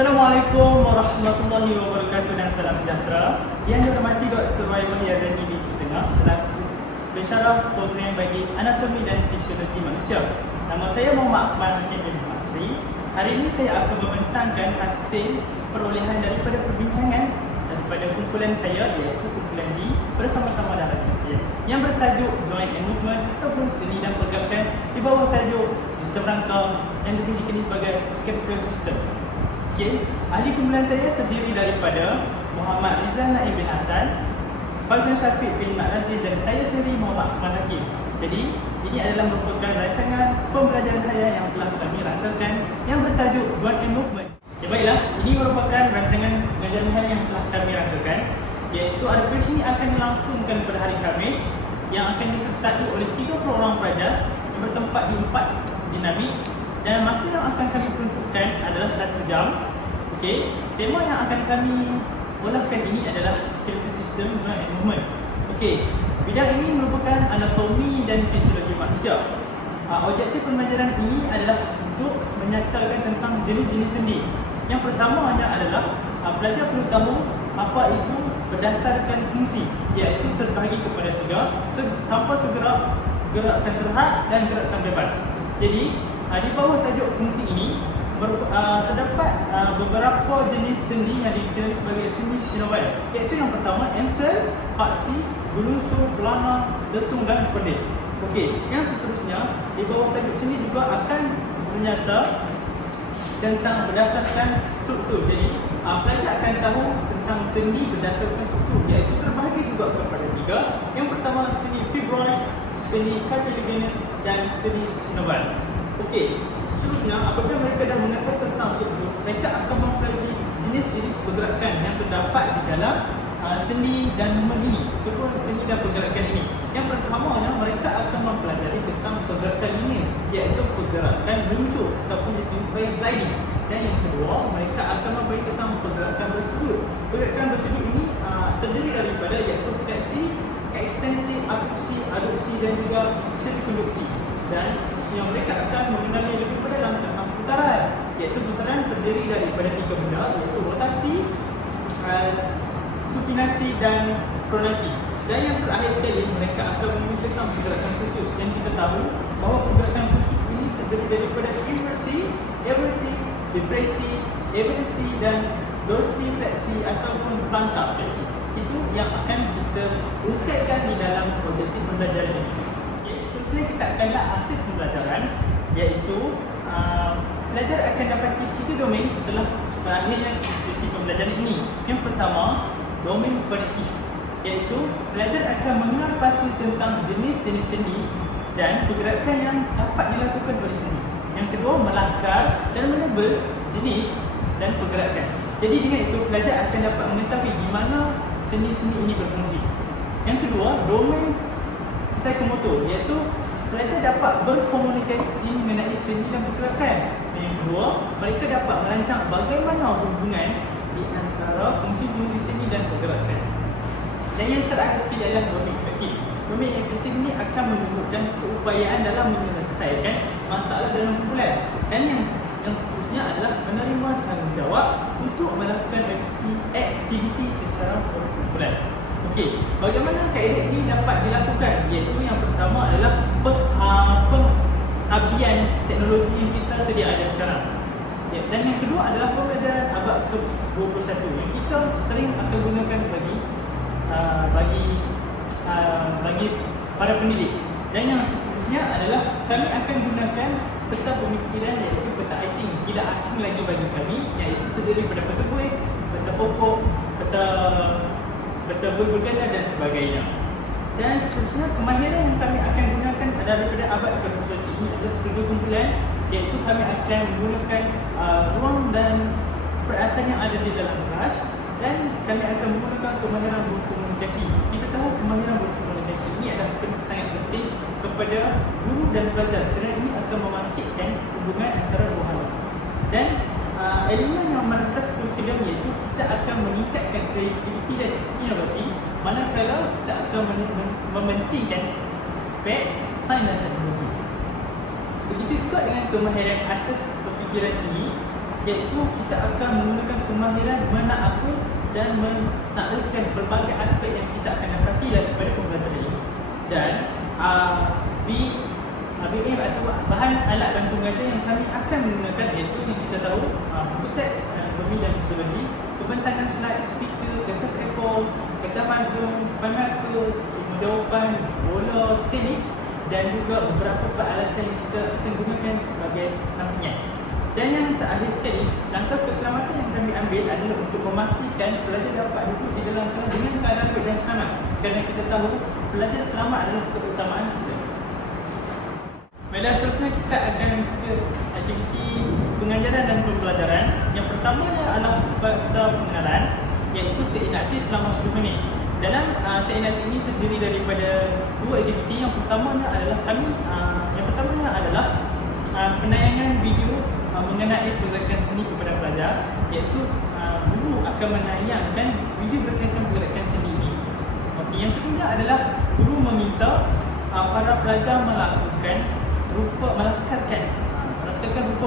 Assalamualaikum warahmatullahi wabarakatuh dan salam sejahtera. Yang dihormati Dr. Raimah Yazani binti Tengah selaku pensyarah program bagi anatomi dan fisiologi manusia. Nama saya Muhammad Akmal Hakim bin Masri. Hari ini saya akan membentangkan hasil perolehan daripada perbincangan daripada kumpulan saya, iaitu kumpulan B, bersama-sama dengan rakan saya yang bertajuk Joint and Movement ataupun seni dan pergerakan di bawah tajuk sistem rangka yang lebih dikenali sebagai skeletal system. Okay. Ahli kumpulan saya terdiri daripada Muhammad Rizal Naib bin Hassan, Fauzan Syafiq bin Mak Azil dan saya sendiri Muhammad Akmal Hakim. Jadi, ini adalah merupakan rancangan pembelajaran harian yang telah kami rangkakan yang bertajuk Joint and Movement. Ya, baiklah, ini merupakan rancangan pembelajaran harian yang telah kami rangkakan, iaitu adaptasi ini akan dilangsungkan pada hari Khamis yang akan disertai oleh 30 orang pelajar yang bertempat di 4 dinamik dan masa yang akan kami peruntukkan adalah 1 jam. Okey, tema yang akan kami olahkan ini adalah skeletal system joint and movement. Okey, bidang ini merupakan anatomi dan fisiologi manusia. Objektif pembelajaran ini adalah untuk menyatakan tentang jenis-jenis sendi. Yang pertamanya adalah pelajar perlu tahu apa itu berdasarkan fungsi, iaitu terbahagi kepada 3, tanpa segerak, gerakan terhad dan gerakan bebas. Jadi, di bawah tajuk fungsi ini terdapat beberapa jenis sendi yang dikenali sebagai sendi sinovial, iaitu yang pertama ensel, paksi, gulunsur, pelana, lesung dan pendek. Okey, yang seterusnya di bawah tajuk sendi juga akan menyata tentang berdasarkan struktur. Jadi pelajar akan tahu tentang sendi berdasarkan struktur, iaitu terbahagi juga kepada 3. Yang pertama sendi fibroid, sendi cartilaginous dan sendi sinovial. Okey, seterusnya apabila mereka dah mengenal tentang struktur, mereka akan mempelajari jenis-jenis pergerakan yang terdapat di dalam sendi dan movement ini ataupun sendi dan pergerakan ini. Yang pertamanya mereka akan mempelajari tentang pergerakan linear, iaitu pergerakan meluncur ataupun disebut sebagai gliding. Dan yang kedua, mereka akan mempelajari tentang pergerakan bersudut. Pergerakan bersudut ini terdiri daripada iaitu fleksi, ekstensi, aduksi dan juga sirkunduksi. Dan seterusnya mereka akan mengenali lebih mendalam tentang putaran, iaitu putaran terdiri daripada 3 benda, iaitu rotasi, supinasi dan pronasi. Dan yang terakhir sekali, mereka akan memiliki tentang pergerakan khusus yang kita tahu bahawa pergerakan khusus ini terdiri daripada inversi, eversi, depresi, eversi dan dorsifleksi ataupun plantar fleksi. Itu yang akan kita uraikan di dalam objektif pembelajaran ini. Seterusnya kita akan lihat hasil pembelajaran, iaitu pelajar akan dapati 3 domain setelah berakhirnya sesi pembelajaran ini. Yang pertama, domain kognitif, iaitu pelajar akan mengenal pasti tentang jenis-jenis sendi dan pergerakan yang dapat dilakukan oleh sendi. Yang kedua, melakar dan melabel jenis dan pergerakan. Jadi dengan itu pelajar akan dapat mengetahui di mana sendi-sendi ini berfungsi. Yang kedua, domain psikomotor, iaitu pelajar dapat berkomunikasi mengenai sendi dan pergerakan. Dan yang kedua, mereka dapat merancang bagaimana hubungan di antara fungsi-fungsi sendi dan pergerakan. Dan yang terakhir sekali adalah domain efektif. Domain efektif ini akan menunjukkan keupayaan dalam menyelesaikan masalah dalam kumpulan. Dan yang seterusnya adalah menerima tanggungjawab untuk melakukan aktiviti secara berkumpulan. Okey, bagaimana kaedah ini dapat dilakukan? Iaitu yang pertama adalah pengabdian teknologi yang kita sedia ada sekarang. Ya, dan yang kedua adalah pembelajaran abad ke-21 yang kita sering akan gunakan bagi para pendidik. Dan yang seterusnya adalah kami akan gunakan peta pemikiran, iaitu peta writing, tidak asing lagi bagi kami, iaitu terdiri daripada peta buih, peta pokok, peta buih berganda dan sebagainya. Dan seterusnya kemahiran yang kami akan gunakan daripada abad ke-21 ini adalah kerja kumpulan, iaitu kami akan menggunakan ruang dan peralatan yang ada di dalam kelas, dan kami akan menggunakan kemahiran berkomunikasi. Kita tahu kemahiran berkomunikasi ini adalah sangat penting kepada guru dan pelajar kerana ini akan membangkitkan hubungan antara dua hal. Dan elemen yang merentas kurikulum, iaitu kita akan meningkatkan kreativiti dan inovasi, manakala kita akan mementingkan aspek sains dan teknologi. Begitu juga dengan kemahiran asas berfikiran ini, iaitu kita akan menggunakan kemahiran menakul dan menakrifkan pelbagai aspek yang kita akan dapati daripada pembelajaran ini. Dan BM atau bahan alat bantu mengajar yang kami akan menggunakan iaitu yang kita tahu buku teks, anatomi dan fisiologi, pembentangan slide, speaker, kertas A4, kertas majung, pemakai, jawapan, bola, tenis dan juga beberapa peralatan yang kita akan gunakan sebagai sampingan. Dan yang terakhir sekali, langkah keselamatan yang kami ambil adalah untuk memastikan pelajar dapat duduk di dalam kelas dengan keadaan baik dan selamat, kerana kita tahu pelajar selamat adalah keutamaan kita. Baiklah, seterusnya kita akan ke aktiviti pengajaran dan pembelajaran. Yang pertamanya adalah fasa pengenalan, iaitu seinaksi selama 10 minit. Dalam seinaksi ini terdiri daripada dua aktiviti. Yang pertamanya adalah penayangan video mengenai pergerakan seni kepada pelajar, iaitu guru akan menayangkan video berkaitan pergerakan seni ini. Okey, yang kedua adalah guru meminta para pelajar melakukan rupa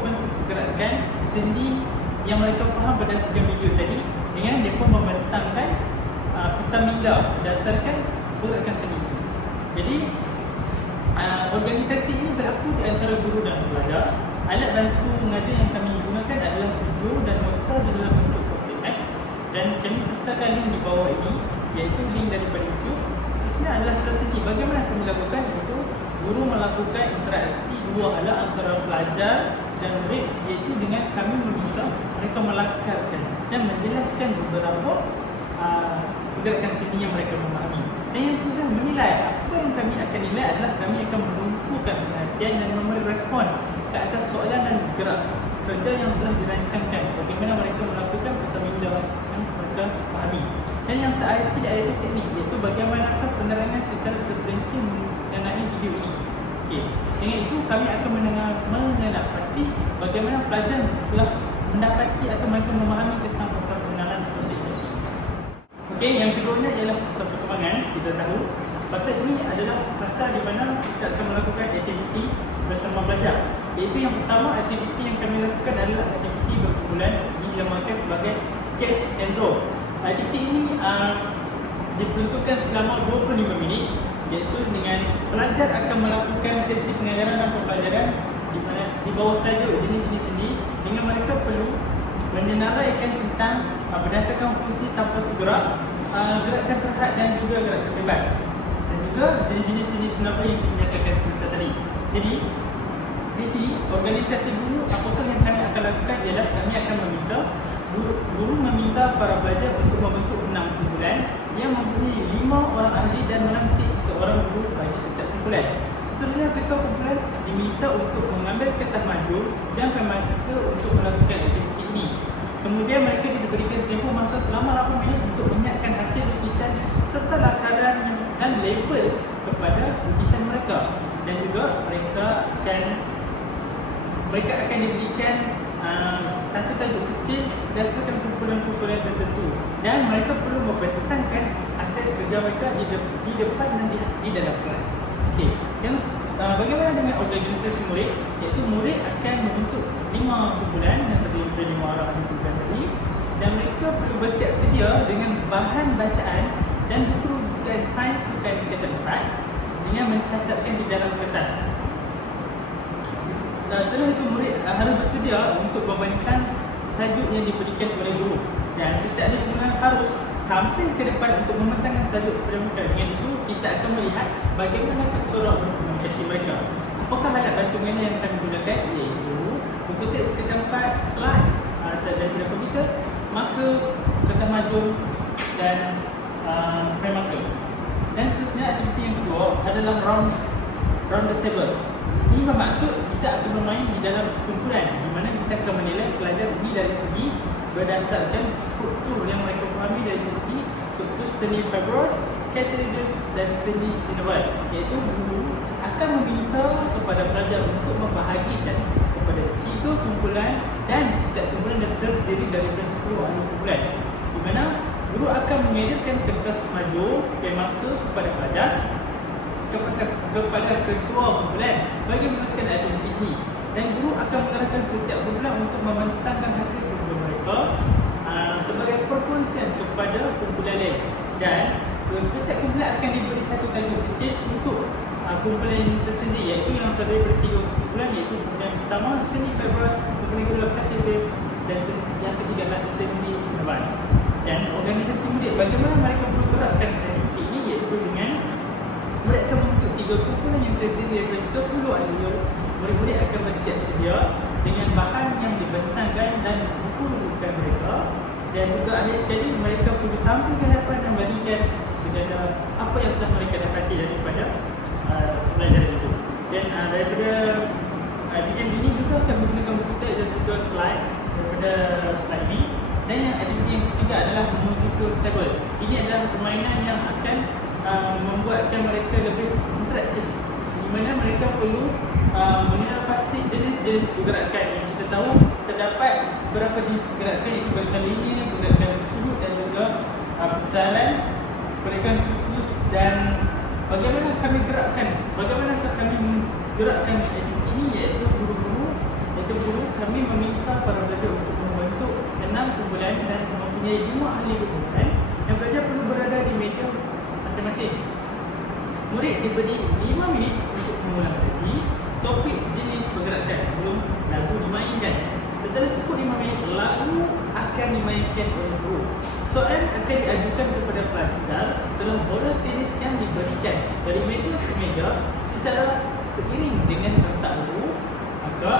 bentuk pergerakan sendi yang mereka faham berdasarkan video tadi, dengan mereka membentangkan pita minda berdasarkan pergerakan seni itu. Jadi organisasi ini berlaku di antara guru dan pelajar. Alat bantu mengajar yang kami gunakan adalah video dan nota di dalam bentuk WhatsApp, dan kami sertakan link di bawah ini, iaitu link daripada YouTube. Seterusnya adalah strategi bagaimana kami lakukan, iaitu guru melakukan interaksi dua hala antara pelajar dan murid, iaitu dengan kami meminta mereka melakarkan dan menjelaskan beberapa pergerakan seni yang mereka memahami. Dan yang seterusnya menilai. Apa yang kami akan nilai adalah kami akan menumpukan perhatian dan memberi respon ke atas soalan dan gerak kerja yang telah dirancangkan, bagaimana mereka melakukan minda yang mereka fahami. Dan yang terakhir sekali adalah teknik, iaitu bagaimanakah penerangan secara terperinci mengenai video ini. Okey, dengan itu kami akan mengenal pasti bagaimana pelajar telah mendapati atau mereka memahami tentang fasa pengenalan atau seinasi. Okey, yang keduanya ialah fasa perkembangan. Kita tahu fasa ini adalah fasa di mana kita akan melakukan aktiviti bersama pelajar. Iaitu yang pertama, aktiviti yang kami lakukan adalah aktiviti berkumpulan, dinamakan sebagai sketch and draw. Aktiviti ini diperuntukkan selama 25 minit, iaitu dengan pelajar akan melakukan sesi pengajaran dan pembelajaran di mana di bawah tajuk jenis-jenis seni, dengan mereka perlu menyenaraikan tentang berdasarkan fungsi tanpa segerak, gerakan terhad dan juga gerakan bebas, dan juga jenis-jenis seni senapai yang kita nyatakan seperti tadi. Jadi di sini organisasi guru, apakah yang kami akan lakukan ialah kami akan meminta guru meminta para pelajar untuk membentuk 6 kumpulan yang mempunyai 5 orang ahli dan melantik seorang guru bagi setiap kumpulan. Seterusnya, ketua kumpulan diminta untuk mengambil kertas majul dan pemangka untuk melakukan aktiviti ini. Kemudian mereka diberikan tempoh masa selama 8 minit untuk menyiapkan hasil lukisan serta lakaran dan label kepada lukisan mereka. Dan juga mereka akan diberikan satu tajuk kecil berdasarkan kumpulan-kumpulan tertentu, dan mereka perlu membentangkan hasil kerja mereka di depan dan di dalam kelas. Okey, bagaimana dengan organisasi murid? Iaitu murid akan membentuk 5 kumpulan yang terdiri dari 5 orang ahli kumpulan tadi, dan mereka perlu bersiap sedia dengan bahan bacaan dan buku rujukan sains bukan tingkatan 4 dengan mencatatkan di dalam kertas. Setelah itu, murid harus bersedia untuk membandingkan tajuk yang diberikan oleh guru, dan setiap ahli kumpulan harus tampil ke depan untuk membentangkan tajuk kepada mereka. Dengan itu, kita akan melihat bagaimana corak berkomunikasi mereka. Apakah alat bantu mengajar yang kami gunakan? Iaitu buku teks kertas 4, slide daripada komputer, marker, kertas majul dan pen marker. Dan seterusnya, aktiviti yang kedua adalah round the table. Ini bermaksud kita akan bermain di dalam sekumpulan, di mana kita akan menilai pelajar ini dari segi berdasarkan struktur yang mereka pahami, dari segi struktur seni fibros, categories dan seni sineval. Iaitu guru akan meminta kepada pelajar untuk membahagikan kepada 3 kumpulan, dan setiap kumpulan terdiri daripada 10 ahli kumpulan, di mana guru akan mengedarkan kertas majul pen marker kepada pelajar kepada ketua kumpulan bagi meneruskan aktiviti ini. dan guru akan mengarahkan setiap kumpulan untuk membentangkan hasil kumpulan mereka sebagai perkongsian kepada kumpulan lain, dan setiap kumpulan akan diberi satu tajuk kecil untuk kumpulan tersendiri, iaitu yang terdiri dari 3 kumpulan, iaitu kumpulan pertama seni fibras, kumpulan kedua kativis, dan yang ketiga adalah seni seniman. Dan organisasi murid, bagaimana mereka perlu gerakkan aktiviti ini, iaitu dengan murid akan membentuk 3 kumpulan yang terdiri daripada 10 anggota. Murid-murid akan bersiap sedia dengan bahan yang dibentangkan dan buku rujukan mereka, dan juga akhir sekali mereka perlu tampil ke hadapan dan berikan segala apa yang telah mereka dapati daripada pelajaran itu. Dan daripada bidang ini juga akan menggunakan buku teks dan juga slide daripada slide ini. Dan yang aktiviti yang ketiga adalah musical table. Ini adalah permainan yang akan membuatkan mereka lebih interaktif, di mana mereka perlu mengenal pasti jenis-jenis pergerakan yang kita tahu terdapat beberapa jenis pergerakan, iaitu pergerakan linear, pergerakan sudut, dan juga putaran, pergerakan tufus. Dan bagaimana kami menggerakkan aktiviti ini, iaitu guru kami meminta para pelajar untuk membentuk 6 kumpulan dan mempunyai 5 ahli kumpulan, dan pelajar perlu berada di meja masing-masing. Murid diberi 5 minit untuk mengulangi topik jenis pergerakan sebelum lagu dimainkan. Setelah cukup 5 minit, lagu akan dimainkan oleh guru. Soalan akan diajukan kepada pelajar setelah bola tenis yang diberikan dari meja ke meja secara seiring dengan rentak lagu. Maka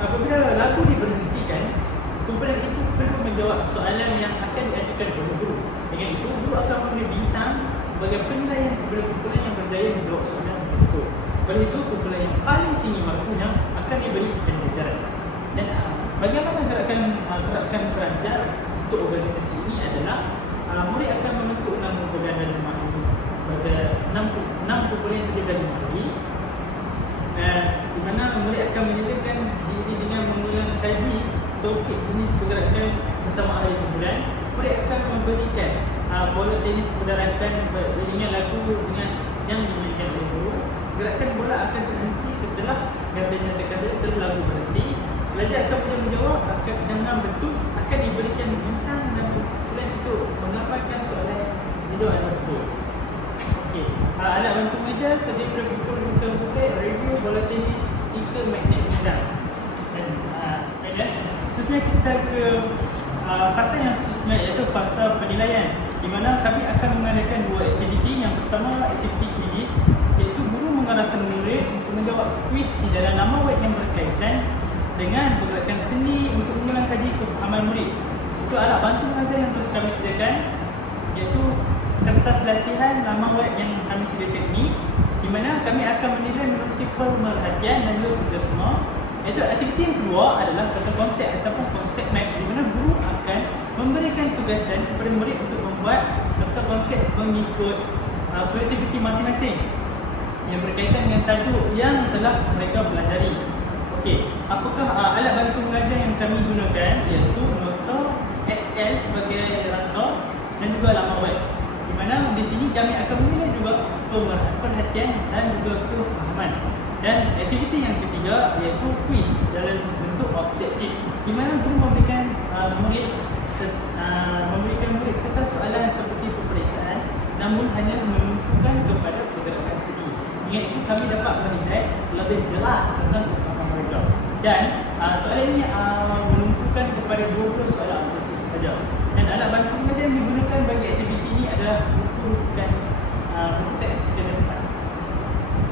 apabila lagu diberhentikan, kumpulan itu perlu menjawab soalan yang akan diajukan oleh guru. Dengan itu, guru akan memberi bintang sebagai penilaian kepada kumpulan yang berjaya menjawab soalan itu. Oleh itu, kumpulan yang paling tinggi markahnya akan diberi pelajaran. Dan bagaimana gerakan pelajar untuk organisasi ini adalah murid akan membentuk 6 kumpulan dan 5 hari. Pada 6 kumpulan yang terdiri dari 5 hari, di mana murid akan menyediakan diri dengan mengulang kaji topik jenis pergerakan bersama ahli kumpulan. Murid akan memberikan bola tenis berdarakan dengan lagu dengan yang dimainkan oleh guru. Gerakan bola akan terhenti setelah gasanya terkadang setelah lagu berhenti. Pelajar akan boleh menjawab dengan betul, akan diberikan bintang dan kumpulan itu mengamalkan soalan jika adalah betul. Okey, alat bantu meja terdiri daripada buku rujukan buku, review, bola tenis, stiker, magnet dan seterusnya kita ke fasa yang seterusnya, iaitu fasa penilaian, di mana kami akan mengadakan 2 aktiviti. Yang pertama, aktiviti quiz, iaitu guru mengarahkan murid untuk menjawab kuis di dalam nama web yang berkaitan dengan pergerakan seni untuk mengulang kaji kefahaman murid. Itu alat bantu mengajar yang telah kami sediakan, iaitu kertas latihan nama web yang kami sediakan ini, di mana kami akan menilai melalui pemerhatian dan juga kerjasama. Iaitu aktiviti yang kedua adalah konsep ataupun konsep map, di mana guru akan memberikan tugasan kepada murid untuk membuat konsep mengikut kreativiti masing-masing yang berkaitan dengan tajuk yang telah mereka pelajari. Okey, apakah alat bantu mengajar yang kami gunakan, iaitu nota SL sebagai rangka dan juga laman web, di mana di sini kami akan menilai juga perhatian dan juga kefahaman. Dan aktiviti yang ketiga iaitu kuis dalam bentuk objektif, di mana guru memberikan murid kertas soalan seperti peperiksaan, namun hanyalah menunjukkan kepada pergerakan seni. Dengan itu kami dapat menilai lebih jelas tentang kefahaman mereka. Dan soalan ini menunjukkan kepada 20 soalan objektif sahaja. Dan alat bantu mengajar yang digunakan bagi aktiviti ini adalah buku rujukan buku teks secara depan.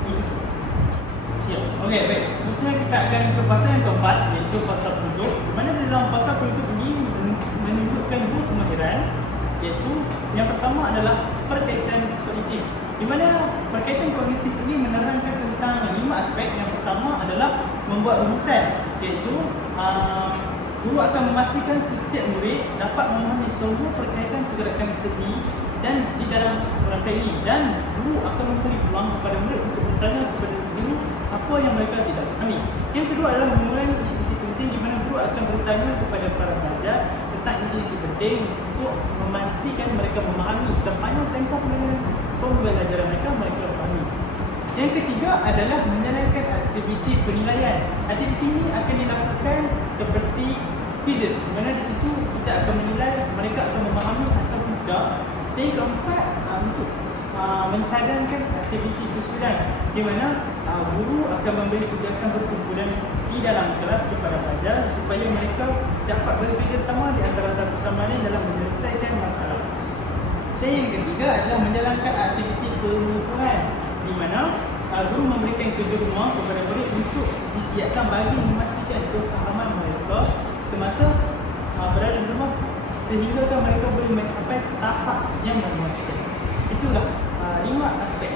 Itu semua. Okey, baik. Seterusnya kita akan ke fasa yang keempat, iaitu fasa penutup. Di mana dalam fasa penutup ini menunjukkan 2 kemahiran, iaitu yang pertama adalah perkaitan kognitif. Di mana perkaitan kognitif ini menerangkan tentang 5 aspek. Yang pertama adalah membuat rumusan, iaitu guru akan memastikan setiap murid dapat memahami semua perkaitan pergerakan seni dan di dalam sistem rangka ini, dan guru akan memberi peluang kepada murid untuk bertanya kepada guru apa yang mereka tidak fahami. Yang kedua adalah mengulangi isi-isi penting, di mana guru akan bertanya kepada para pelajar tentang isi-isi penting untuk memastikan mereka memahami sepanjang tempoh pembelajaran mereka fahami. Yang ketiga adalah menjalankan aktiviti penilaian. Aktiviti ini akan dilakukan seperti quizzes, di mana di situ kita akan menilai mereka akan memahami ataupun tidak. Dan yang keempat, untuk mencadangkan aktiviti susulan, di mana guru akan memberi tugasan berkumpulan di dalam kelas kepada pelajar supaya mereka dapat bekerjasama di antara satu sama lain dalam menyelesaikan masalah. Dan yang ketiga adalah menjalankan aktiviti pengukuran, di mana guru memberikan kerja rumah kepada murid untuk disiapkan bagi memastikan kefahaman mereka semasa berada di rumah, sehingga mereka boleh mencapai tahap yang memuaskan. Itulah 5 aspek.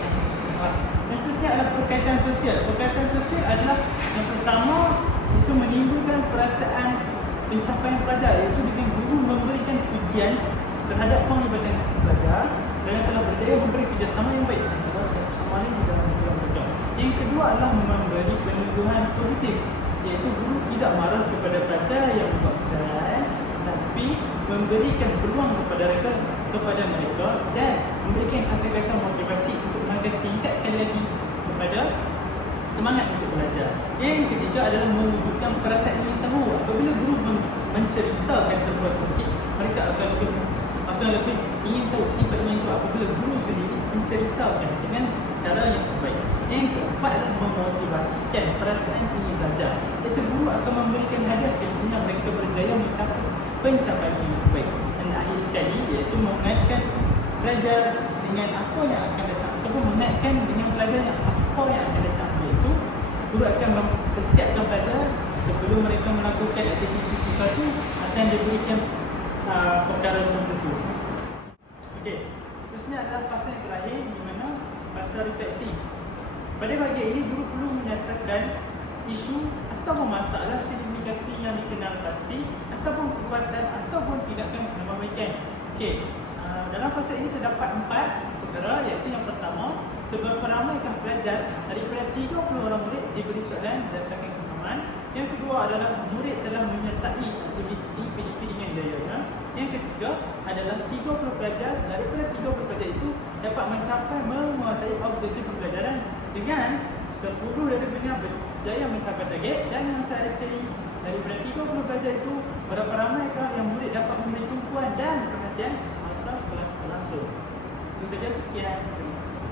Yang seterusnya adalah perkaitan sosial. Perkaitan sosial adalah yang pertama untuk menimbulkan perasaan pencapaian pelajar, iaitu dengan guru memberikan pujian terhadap penglibatan pelajar dan telah berjaya memberi kerjasama yang baik antara satu sama lain di dalam program mereka. Yang kedua adalah memberi peneguhan positif, iaitu guru tidak marah kepada pelajar yang membuat kesalahan, tapi memberikan peluang kepada mereka dan memberikan kata-kata motivasi untuk mereka tingkatkan lagi kepada semangat untuk belajar. Yang ketiga adalah mewujudkan perasaan ingin tahu. Apabila guru menceritakan sebuah topik, mereka akan lebih ingin tahu sifatnya itu apabila guru sendiri menceritakan dengan cara yang terbaik. Yang keempat adalah memotivasikan perasaan ingin belajar, iaitu guru akan memberikan hadiah sekiranya mereka berjaya mencapai pencapaian yang terbaik. Dan akhir sekali, iaitu mengaitkan pelajar dengan apa yang akan datang, ataupun mengaitkan dengan pelajar yang apa yang akan datang, iaitu guru akan mempersiapkan pelajar sebelum mereka melakukan aktiviti sesuatu akan diberikan perkara tertentu. Okey, seterusnya adalah fasa yang terakhir, di mana fasa refleksi. Pada bahagian ini, guru perlu menyatakan isu ataupun masalah signifikasi yang dikenal pasti ataupun kekuatan ataupun tindakan perbaikan. Okey, dalam fasa ini terdapat 4 perkara, iaitu yang pertama, seberapa ramaikah pelajar daripada 30 orang murid diberi soalan berdasarkan pemahaman. Yang kedua adalah murid telah menyertai aktiviti PDP dengan jayanya. Yang ketiga adalah 30 pelajar daripada 30 pelajar itu dapat mencapai menguasai objektif pembelajaran dengan 10 daripadanya berjaya mencapai target. Dan yang terakhir sekali, daripada 30 pelajar itu, berapa ramaikah yang murid dapat memberi tumpuan dan perhatian semasa kelas berlangsung. Itu saja, sekian. Terima kasih.